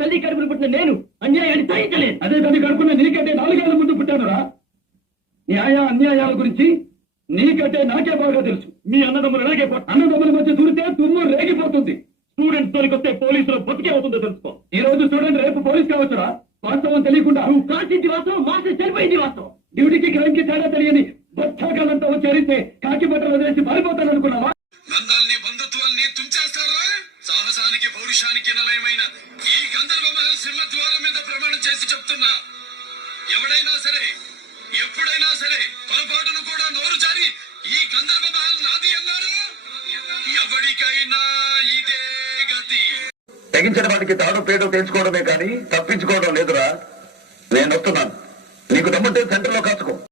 తల్లి కడుపులు పుట్టిన నేను అన్యాయాన్ని సహించలేదు. అదే తల్లి కడుపున నీకంటే 4 ఏళ్ల ముందు పుట్టానురా. న్యాయ అన్యాయాల గురించి నీకంటే నాకే బాగా తెలుసు. మీ అన్నదమ్ములు అలాగే అన్నదమ్ముల మధ్య దూరితే తుమ్ము రేగిపోతుంది. స్టూడెంట్ తోలికొస్తే పోలీసులు బతికే అవుతుందో తెలుసుకో. ఈ రోజు స్టూడెంట్ రేపు పోలీస్ కావచ్చురా. వాస్తవం తెలియకుండా నువ్వు కాల్చింది వాస్తవం, మాస్టర్ చనిపోయింది వాస్తవం. డ్యూటీకి క్రైమ్ కి తేడా తెలియని బొచ్చాకాలంతా చేరితే కాకి బట్టలు వదిలేసి పారిపోతాను అనుకున్నావా? బంధాల్ని బంధుత్వాల్ని తుంచేస్తారా? సాహసానికి పౌరుషానికి నిలయమైన ఈ గంధర్వ మహల్ సింహద్వారం మీద ప్రమాణం చేసి చెప్తున్నా, ఎవడైనా సరే ఎప్పుడైనా సరే పొరపాటును కూడా నోరు జారి ఈ గంధర్వ మహల్ నాది అన్నారు, ఎవరికైనా ఇదే గతి. తెగించిన వాడికి తాడు పేడు తెంచుకోవడమే కానీ తప్పించుకోవడం లేదురా. నేను వస్తున్నాను. నీకు దమ్ముంటే సెంటర్లో కాచుకో.